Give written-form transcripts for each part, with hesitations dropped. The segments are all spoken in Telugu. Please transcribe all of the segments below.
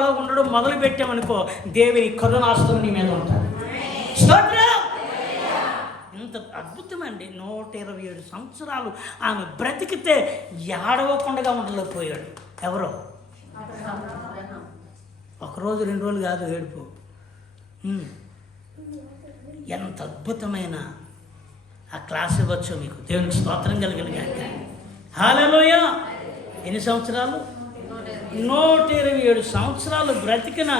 అలా ఉండడం మొదలు పెట్టామనుకో, దేవుని కరుణాస్తులు నీ మీద ఉంటారు. స్తోత్రం. ఇంత అద్భుతమండి. 127 సంవత్సరాలు ఆమె బ్రతికితే ఏడవకుండా ఉండలేకపోయాడు. ఎవరో ఒకరోజు 2 రోజులు కాదు ఏడుపు. ఎంత అద్భుతమైన ఆ క్లాస్ ఇవ్వచ్చు మీకు. దేవునికి స్తోత్రం కలిగినగాక. హల్లెలూయా. ఎన్ని సంవత్సరాలు? 127 సంవత్సరాలు బ్రతికిన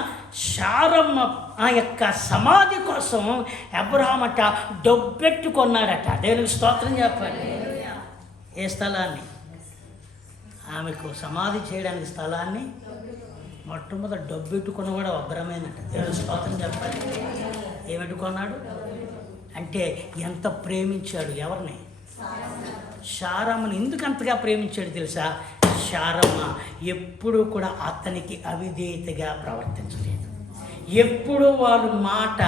శారమ్మ ఆ యొక్క సమాధి కోసం అబ్రహాం అట డబ్బెట్టుకున్నాడట. దేవునికి స్తోత్రం చెప్పండి. ఏ స్థలాన్ని? ఆమెకు సమాధి చేయడానికి స్థలాన్ని మొట్టమొదటి డబ్బెట్టుకున్న కూడా అబ్రహమేనట. దేవునికి స్తోత్రం చెప్పండి. ఏమెట్టుకున్నాడు అంటే ఎంత ప్రేమించాడు ఎవరిని? శారమ్మని. ఎందుకు అంతగా ప్రేమించాడు తెలుసా? శారమ్మ ఎప్పుడూ కూడా అతనికి అవిధేయతగా ప్రవర్తించలేదు. ఎప్పుడు వారు మాట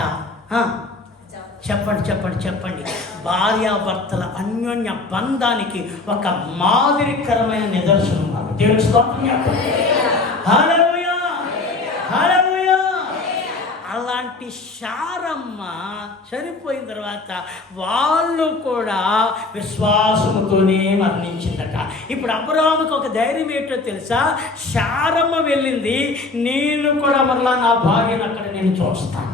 చెప్పండి భార్యాభర్తల అన్యోన్య బంధానికి ఒక మాదిరికరమైన నిదర్శనం. దేవుని స్తోత్రం చెప్పండి. హల్లెలూయా, హల్లెలూయా. అలాంటి శారమ్మ చనిపోయిన తర్వాత వాళ్ళు కూడా విశ్వాసముతోనే మరణించిందట. ఇప్పుడు అబ్రహాముకి ఒక ధైర్యం ఏంటో తెలుసా? శారమ్మ వెళ్ళింది, నేను కూడా మరలా నా భార్యను అక్కడ నేను చూస్తాను.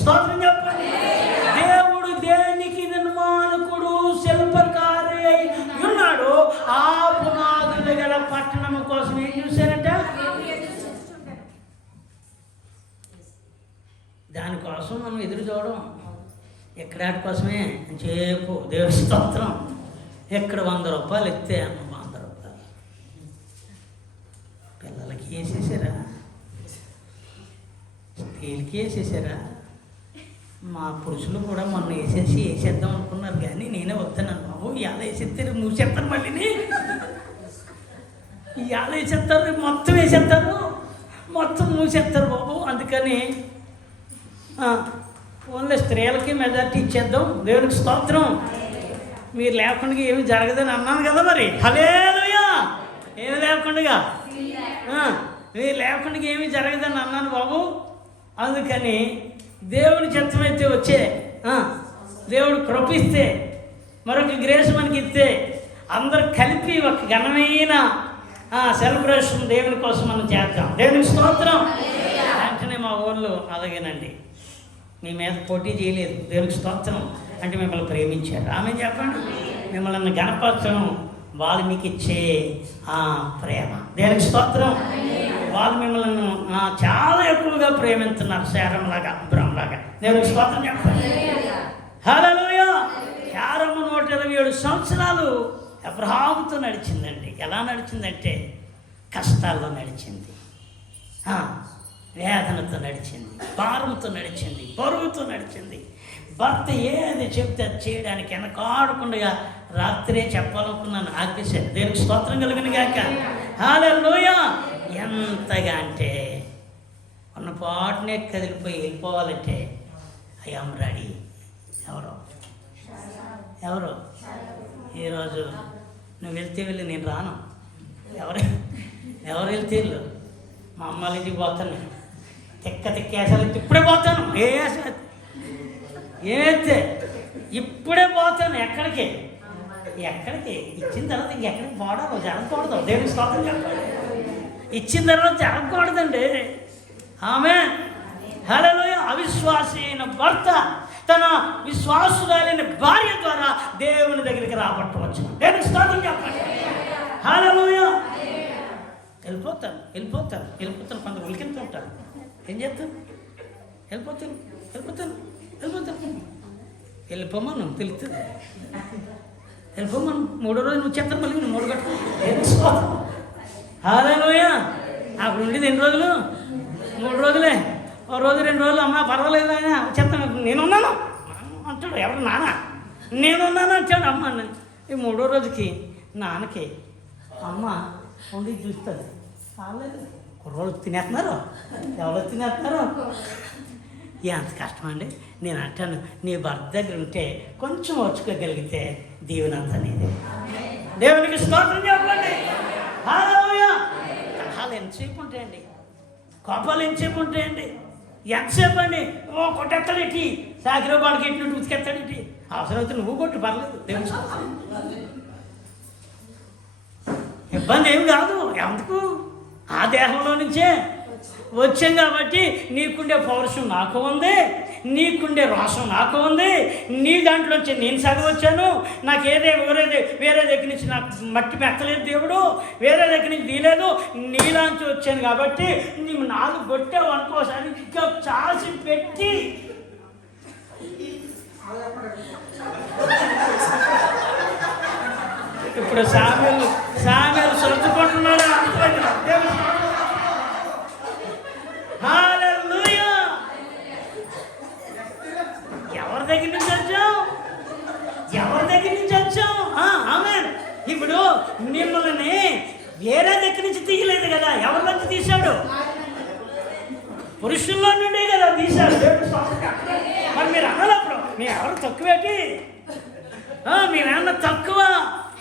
స్తోత్రం చెప్పండి. దేవుడు దేనికి నిర్మాణకుడు, శిల్పకారి అయి ఉన్నాడు. ఆ పునాదులు గల పట్టణం కోసం ఏం చూశారట? దానికోసం మనం ఎదురు చూడడం. ఎక్కడాటి కోసమే చేపు. దేవుని స్తోత్రం. ఎక్కడ 100 రూపాయలు ఇస్తే అమ్మ 100 రూపాయలు పిల్లలకి వేసేసారా? స్త్రీలకి వేసేసారా? మా పురుషులు కూడా మొన్న వేసేద్దాం అనుకున్నారు, కానీ నేనే వస్తున్నాను బాబు. ఇవాళ వేసేస్తారు, నువ్వు చెప్తాను మళ్ళీ. ఇవాళ వేసేస్తారు, మొత్తం వేసేస్తారు, మొత్తం నువ్వు చెప్తారు బాబు. అందుకని ఓన్లీ స్త్రీలకి మెజార్టీ ఇచ్చేద్దాం. దేవునికి స్తోత్రం. మీరు లేకుండా ఏమి జరగదని అన్నాను కదా మరి. హల్లెలూయా. ఏమి లేకుండా మీరు లేకుండా ఏమీ జరగదని అన్నాను బాబు. అందుకని దేవుని చిత్తమైతే వచ్చే, దేవుడు కృపిస్తే, మరొక గ్రేస్ మనకి ఇస్తే అందరు కలిపి ఒక ఘనమైన సెలబ్రేషన్ దేవుని కోసం మనం చేద్దాం. దేవునికి స్తోత్రం. వెంటనే మా ఊళ్ళో అలాగేనండి, మీ మీద పోటీ చేయలేదు. దేవునికి స్తోత్రం. అంటే మిమ్మల్ని ప్రేమించారు. ఆమె చెప్పండి. మిమ్మల్ని గణపరచడం వాళ్ళు మీకు ఇచ్చే ప్రేమ. దేవునికి స్తోత్రం. వాళ్ళు మిమ్మల్ని చాలా ఎక్కువగా ప్రేమిస్తున్నారు. శారమ్మలాగా, అబ్రహాంలాగా. దేవునికి స్తోత్రం చెప్పండి. హల్లెలూయా. శారమ్మ 127 సంవత్సరాలు అబ్రహాముతో నడిచిందండి. ఎలా నడిచిందంటే కష్టాల్లో నడిచింది, వేదనతో నడిచింది, భారంతో నడిచింది, బరువుతో నడిచింది. భర్త ఏది చెప్తే అది చేయడానికి వెనకాడకుండా రాత్రే చెప్పాలనుకున్నాను ఆజ్ఞాశారు. దేవునికి స్తోత్రం కలిగిన గాక. హల్లెలూయా. ఎంతగా అంటే ఉన్న పాటనే కదిలిపోయి వెళ్ళిపోవాలంటే ఐ యామ్ రెడీ. ఎవరు ఈరోజు నువ్వు వెళ్తే వెళ్ళి నేను రాను. ఎవరు వెళ్తే వెళ్ళు. మా అమ్మాళ్ళ ఇంటికి పోతాను, తిక్కేసాలి, ఇప్పుడే పోతాను. ఏమైతే ఇప్పుడే పోతాను. ఎక్కడికి ఇచ్చిన తర్వాత ఇంకెక్కడికి పోవడం జరగకూడదు. దేవునికి స్తోత్రం చెప్పాలి. ఇచ్చిన తర్వాత జరగకూడదండి. ఆమేన్. హల్లెలూయా. అవిశ్వాసి అయిన భర్త తన విశ్వాసురాలైన భార్య ద్వారా దేవుని దగ్గరికి రాబట్టవచ్చు. దేవునికి స్తోత్రం చెప్పండి. హల్లెలూయా. వెళ్ళిపోతాను. కొంత ఉలికింతూ ఉంటాను. ఏం చేస్తాను? వెళ్ళిపోతాను. వెళ్ళిపోమను తెలుస్తుంది. వెళ్ళిపోమను. 3వ రోజు నువ్వు చెప్తాను, మళ్ళీ నువ్వు 3 కట్టుకో. హల్లెలూయా. అప్పుడు ఉండేది ఎన్ని రోజులు? 3 రోజులే. ఓ రోజు 2 రోజులు అమ్మ పర్వాలేదు ఆయన చెప్తాను, నేనున్నాను అంటాడు. ఎవరు? నాన్న నేనున్నాను అంటాడు. అమ్మ ఈ 3వ రోజుకి నాన్నకి అమ్మ ఉండి చూస్తుంది. కాలేదు, కుర్రోళ్ళు తినేస్తున్నారు, ఎవరో తినేస్తున్నారు. ఎంత కష్టం అండి. నేను అంటాను, నీ భర్త దగ్గర ఉంటే కొంచెం వచ్చుకోగలిగితే దీవెనంతా నీదే. దేవునికి స్తోత్రం చెప్పండి. హల్లెలూయా. కలహాలు ఎంతసేపు ఉంటాయండి? కోపాలు ఎంతసేపు ఉంటాయండి? ఎంతసేపు అండి? ఓ కొట్టెత్తాడేటి, సాకిరో బాడికి ఎట్టినట్టు ఉతికెత్తాడేటి. అవసరమైతే నువ్వు కొట్టు, పర్లేదు, దేవుని స్తోత్రం. ఇబ్బంది ఏమి కాదు. ఎందుకు? ఆ దేహంలో నుంచే వచ్చాం కాబట్టి నీకుండే పౌరుషం నాకు ఉంది, నీకుండే రోషం నాకు ఉంది. నీ దాంట్లోంచి నేను సగం వచ్చాను. నాకు వేరే దగ్గర నుంచి నాకు మట్టి మెత్తలేదు దేవుడు, వేరే దగ్గర నుంచి తీయలేదు, నీలాంచి వచ్చాను కాబట్టి నీవు నాలుగు కొట్టావు అనుకోసారి ఇంకా చాసి పెట్టి ఇప్పుడు సామెలు సర్దుకుంటున్నాడు. హల్లెలూయా! ఎవరి దగ్గర నుంచి వచ్చావు? ఎవరి దగ్గర నుంచి వచ్చావు? ఆమేన్. ఇప్పుడు మిమ్మల్ని వేరే దగ్గర నుంచి తీయలేదు కదా, ఎవరి నుంచి తీశాడు? పురుషుల్లో నుండే కదా తీశాడు. మరి మీరు అన్నప్పుడు మీ ఎవరు తక్కువేటి? మీరేమన్నా తక్కువ?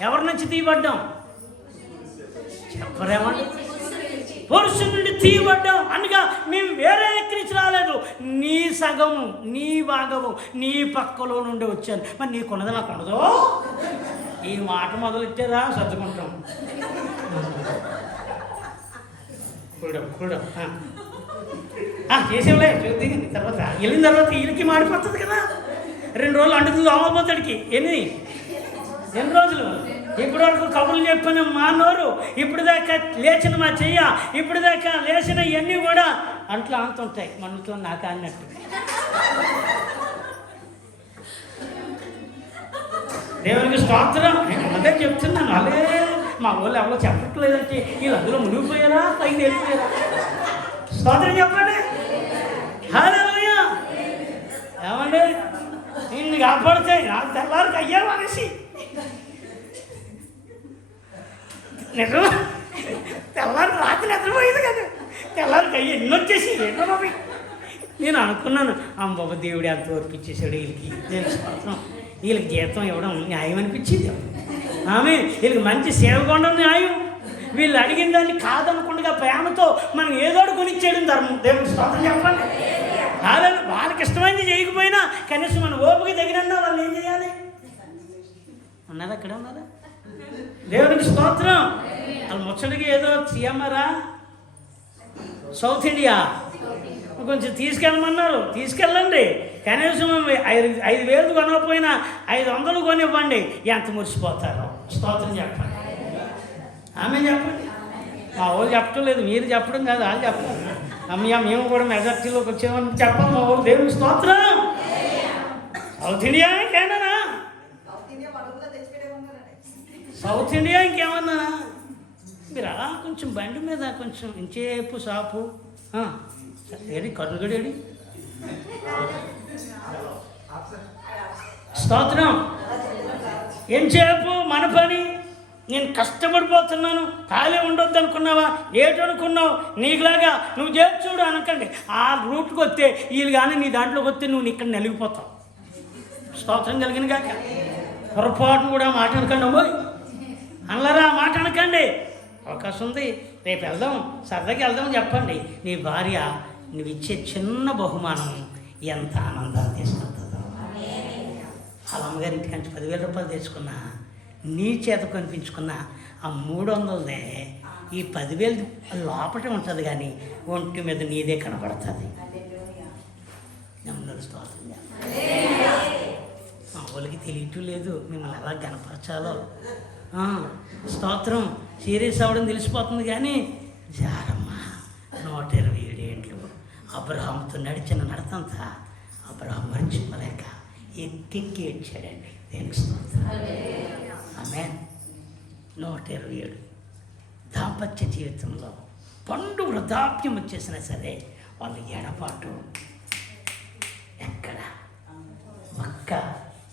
ఎవరి నుంచి తీయబడ్డాం చెప్పరేమండి? పురుషుల నుండి తీయబడ్డాం. అనగా మేము వేరే దగ్గర నుంచి రాలేదు. నీ సగము, నీ భాగము, నీ పక్కలో నుండి వచ్చాను. మరి నీకున్నది నాకు ఉండదు. ఈ మాట మొదలెట్టారా సర్దుకుంటాం. కూడా చేసేవలే దిగింది. తర్వాత వెళ్ళిన తర్వాత వీళ్ళకి మాడిపోతుంది కదా. 2 రోజులు అంటుతుంది అమ్మపోతాడికి. ఎన్ని రోజులు? ఇప్పుడు వరకు కబుర్లు చెప్పిన మా నోరు, ఇప్పుడు దాకా లేచిన మా చెయ్య, ఇప్పుడు దాకా లేచిన ఇవన్నీ కూడా అంట్లో అంతుంటాయి మనతో నాకు అన్నట్టు. దేవునికి స్తోత్రం. అదే చెప్తున్నాను. అదే మా వాళ్ళు ఎవరో చెప్పట్లేదంటే వీళ్ళు అందులో మునిగిపోయారా, పైకి వెళ్ళిపోయారా? స్తోత్రం చెప్పండి. హల్లెలూయా! ఏమండి, నిన్ను కాపాడితే నాకు తెల్లారికి అయ్యారు అనేసి నిజం. తెల్లారి రాత్రి నిద్రపోయేది కదా, తెల్లారికి అయ్యి ఎన్ని వచ్చేసి ఏంటో బాబు. నేను అనుకున్నాను, బాబా దేవుడు ఎంత వరకు ఇచ్చేసాడు వీళ్ళకి. నేను వీళ్ళకి జీతం ఇవ్వడం న్యాయం అనిపించింది. వీళ్ళకి మంచి సేవ కొనడం న్యాయం. వీళ్ళు అడిగిన దాన్ని కాదనకుండా ప్రేమతో మనం ఏదోడు కొనిచ్చేయడం ధర్మం. దేవుడికి స్తోత్రం చెప్పండి. వాళ్ళకి ఇష్టమైంది చేయకపోయినా కనీసం మన ఓపిక తగినన్నా వాళ్ళు ఏం చేయాలి? ఉన్నారా? అక్కడ ఉన్నారా? దేవుడికి స్తోత్రం. వాళ్ళు ముచ్చడికి ఏదో సీఎంఆరా సౌత్ ఇండియా కొంచెం తీసుకెళ్ళమన్నారు. తీసుకెళ్ళండి. కనీసం 5,000 కొనకపోయినా 500 కొనివ్వండి. ఎంత మురిసిపోతారో. స్తోత్రం చెప్పండి. ఆమె చెప్పండి. మా వాళ్ళు చెప్పడం లేదు, మీరు చెప్పడం కాదు, వాళ్ళు చెప్పాలి. అమ్మయ్య మేము కూడా మెజార్టీలోకి వచ్చామని చెప్పాలి. మా వాళ్ళు దేవుని స్తోత్రం. సౌత్ ఇండియా ఇంకేమన్నా? సౌత్ ఇండియా ఇంకేమన్నా? మీరు అలా కొంచెం బండి మీద కొంచెం ఇంచేపు షాపు ఏడి కర్రుగడేడి. స్తోత్రం. ఎంచేపు మన పని. నేను కష్టపడిపోతున్నాను, ఖాళీ ఉండొద్దు అనుకున్నావా? ఏటనుకున్నావు? నీకులాగా నువ్వు చేసి చూడు అనకండి. ఆ రూట్కి వస్తే వీళ్ళు కానీ నీ దాంట్లోకి వస్తే నువ్వు ఇక్కడ నలిగిపోతావు. స్తోత్రం కలిగిన కాక పొరపాటును కూడా మాట అనకండి. అమ్మోయ్ అనలరా, మాట అనకండి. అవకాశం ఉంది, రేపు వెళ్దాం, సరదాకి వెళ్దామని చెప్పండి. నీ భార్య నువ్వు ఇచ్చే చిన్న బహుమానం ఎంత ఆనందాన్ని తీసుకుంటుందో. వాళ్ళ అమ్మగారి ఇంటికంటే 10,000 రూపాయలు తెచ్చుకున్నా, నీ చేత కనిపించుకున్న ఆ 300 ఈ 10,000 లోపటే ఉంటుంది, కానీ ఒంటి మీద నీదే కనబడుతుంది. నమ్మలు స్తోత్రం. మా వాళ్ళకి తెలియటం లేదు మిమ్మల్ని ఎలా కనపరచాలో. స్తోత్రం. సీరియస్ అవ్వడం తెలిసిపోతుంది, కానీ జారమ్మ 127 ఏండ్లు అబ్రహాంతో నడిచిన నడతంతా అబ్రహాం మర్చిపోలేక ఎక్కి ఏడ్చాడండి. దేనికి స్తోత్రం. ఆమేన్. 127 దాంపత్య జీవితంలో పండు వృద్ధాప్యం వచ్చేసినా సరే వాళ్ళు ఎడపాటు